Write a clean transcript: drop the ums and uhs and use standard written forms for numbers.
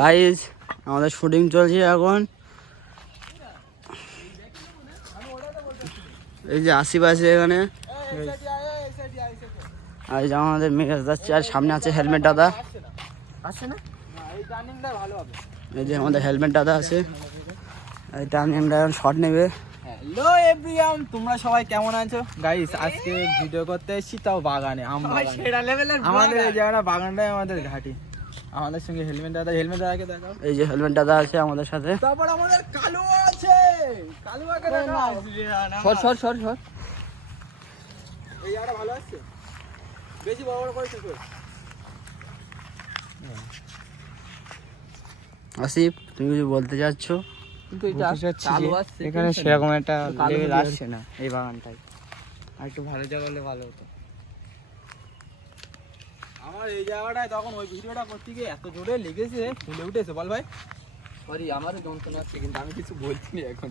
Guys আমাদের shooting চলছে এখন। এই যে আশেপাশে এখানে আর এই যে আমাদের মেঘাজ যাচ্ছে আর সামনে আছে হেলমেট দাদা আসছে না এই টার্নিংটা ভালো হবে। এই যে আমাদের হেলমেট দাদা আছে এই টার্নিংটা এখন শট নেবে। হ্যালো এভরিওয়ান, তোমরা সবাই কেমন আছো? গাইস আজকে ভিডিও করতে এসেছি, তাও বাগানে, আমাদের এই জায়গাটা বাগানটাই আমাদের ঘাটি। আমাদের সঙ্গে হেলমেট দাদাকে দেখাও। এই যে হেলমেট দাদা আছে আমাদের সাথে। তারপর আমাদের কালু আছে, কালুয়াকে দেখাও। সর এই জায়গাটা ভালো আছে, বেশি বড় বড় করে শেষ। আসিফ তুমি কিছু বলতে চাচ্ছ? কিন্তু এখানে সেরকম একটা লেভেল আসছে না এই বাগানটায়, আর একটু ভালো জায়গা হলে ভালো হতো। আমার এই জায়গাটায় তখন ওই ভিডিওটা করতে গিয়ে এত জোরে লেগেছে, ফুলে উঠেছে। বল ভাই। সরি, আমারও যন্ত্রণা হচ্ছে, কিন্তু আমি কিছু বলছি না এখন।